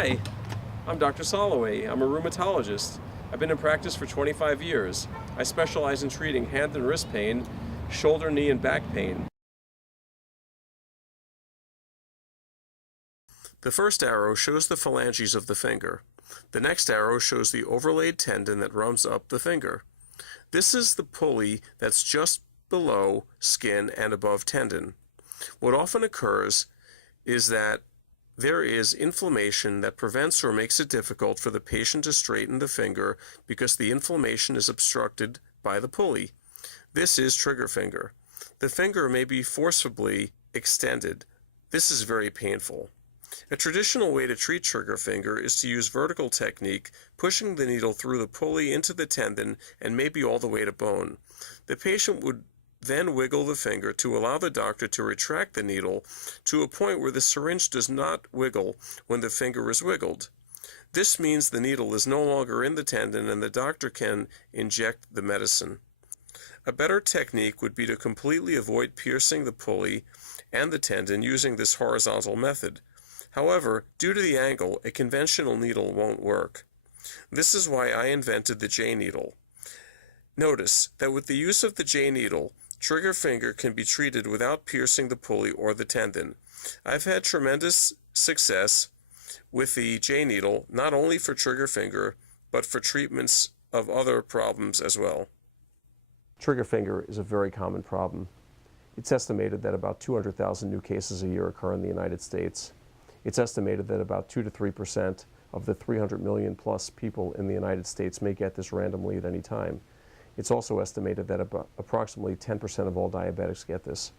Hi, I'm Dr. Soloway. I'm a rheumatologist. I've been in practice for 25 years. I specialize in treating hand and wrist pain, shoulder, knee, and back pain. The first arrow shows the phalanges of the finger. The next arrow shows the overlaid tendon that runs up the finger. This is the pulley that's just below skin and above tendon. What often occurs is that there is inflammation that prevents or makes it difficult for the patient to straighten the finger because the inflammation is obstructed by the pulley. This is trigger finger. The finger may be forcibly extended. This is very painful. A traditional way to treat trigger finger is to use vertical technique, pushing the needle through the pulley into the tendon and maybe all the way to bone. The patient would then wiggle the finger to allow the doctor to retract the needle to a point where the syringe does not wiggle when the finger is wiggled. This means the needle is no longer in the tendon and the doctor can inject the medicine. A better technique would be to completely avoid piercing the pulley and the tendon using this horizontal method. However, due to the angle, a conventional needle won't work. This is why I invented the J needle. Notice that with the use of the J needle, trigger finger can be treated without piercing the pulley or the tendon. I've had tremendous success with the J needle, not only for trigger finger, but for treatments of other problems as well. Trigger finger is a very common problem. It's estimated that about 200,000 new cases a year occur in the United States. It's estimated that about 2 to 3% of the 300 million plus people in the United States may get this randomly at any time. It's also estimated that about approximately 10% of all diabetics get this.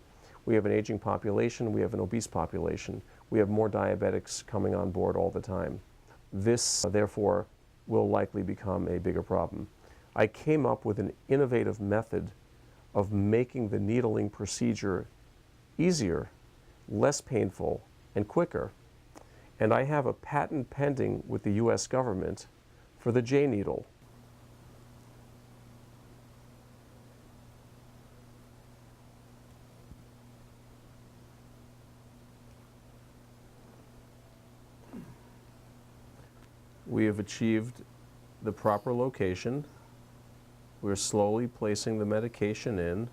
We have an aging population, we have an obese population, we have more diabetics coming on board all the time. This, therefore, will likely become a bigger problem. I came up with an innovative method of making the needling procedure easier, less painful, and quicker. And I have a patent pending with the US government for the J needle. We have achieved the proper location. We're slowly placing the medication in,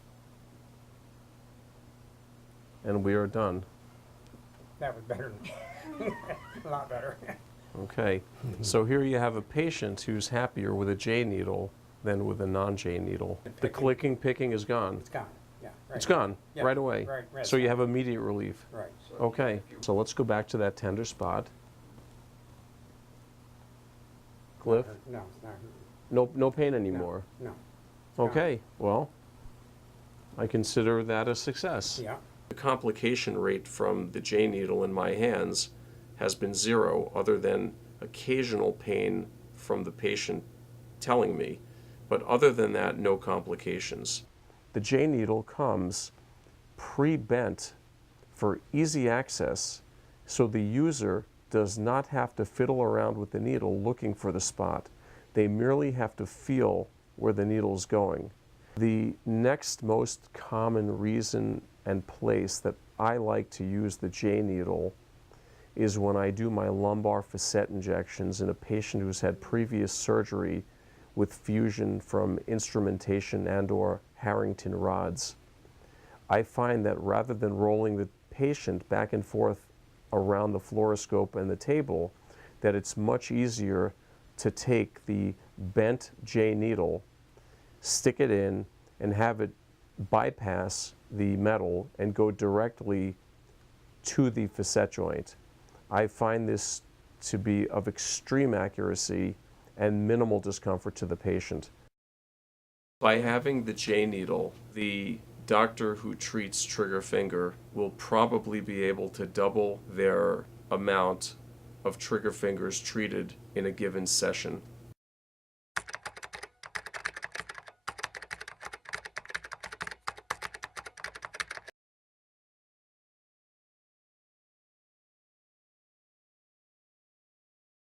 and we are done. That was better. A lot better. Okay, so here you have a patient who's happier with a J needle than with a non-J needle. The clicking, picking is gone. It's gone. Yeah. Right. It's gone, Yeah, right away. Right. So you have immediate relief. Right. Okay, so let's go back to that tender spot. Cliff, No, it's not. no pain anymore. No. Okay, well, I consider that a success. Yeah. The complication rate from the J needle in my hands has been zero, other than occasional pain from the patient telling me. But other than that, no complications. The J needle comes pre-bent for easy access, so the user does not have to fiddle around with the needle looking for the spot. They merely have to feel where the needle is going. The next most common reason and place that I like to use the J needle is when I do my lumbar facet injections in a patient who's had previous surgery with fusion from instrumentation and/or Harrington rods. I find that rather than rolling the patient back and forth around the fluoroscope and the table, that it's much easier to take the bent J needle, stick it in, and have it bypass the metal and go directly to the facet joint. I find this to be of extreme accuracy and minimal discomfort to the patient. By having the J needle, the doctor who treats trigger finger will probably be able to double their amount of trigger fingers treated in a given session.